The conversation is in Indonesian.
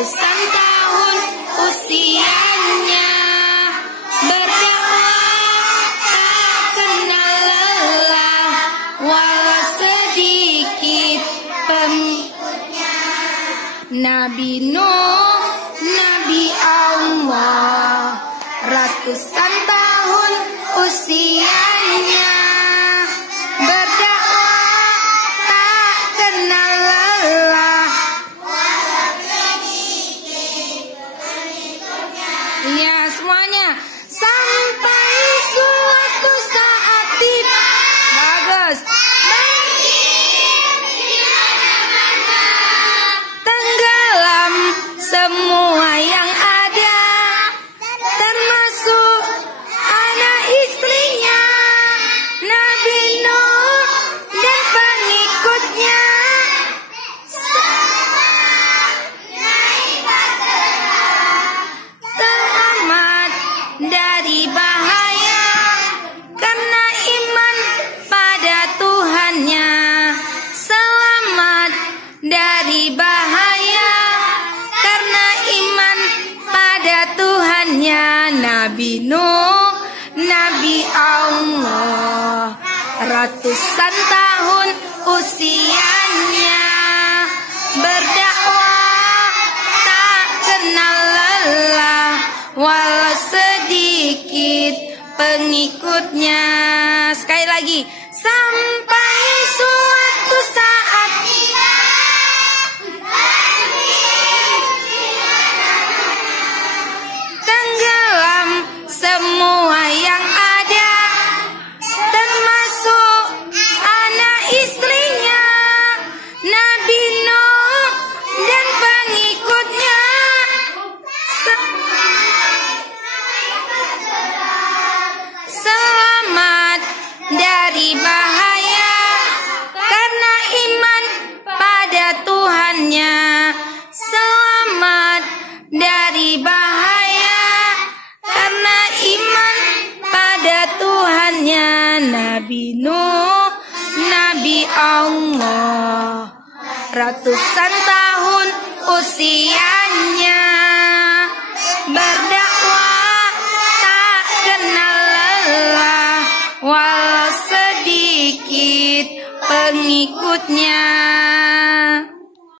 ratusan tahun usianya, berdakwah tak kenal lelah, walau sedikit pengikutnya. Nabi Nuh, Nabi Allah, ratusan tahun usianya, berdakwah tak kenal lelah, walau sedikit pengikutnya. Ya, semuanya. Sampai suatu saat tiba. Bagus. Tenggelam semua yang ada, termasuk anak istrinya, Nabi Nuh dan pengikutnya. Selamat dari bahaya karena iman pada Tuhannya. Selamat dari bahaya karena iman pada Tuhannya. Nabi Nuh, Nabi Allah, ratusan tahun usianya, berdakwah tak kenal lelah, walau sedikit pengikutnya. Sekali lagi. Sampai suatu saat tiba, tenggelam semua yang ada, termasuk anak istrinya, Nabi Nuh dan pengikutnya. Selamat dari bahaya karena iman pada Tuhannya. Selamat dari bahaya karena iman pada Tuhannya. Nabi Nuh, Nabi Allah, ratusan tahun usianya, berdakwah tak kenal lelah, walau sedikit pengikutnya.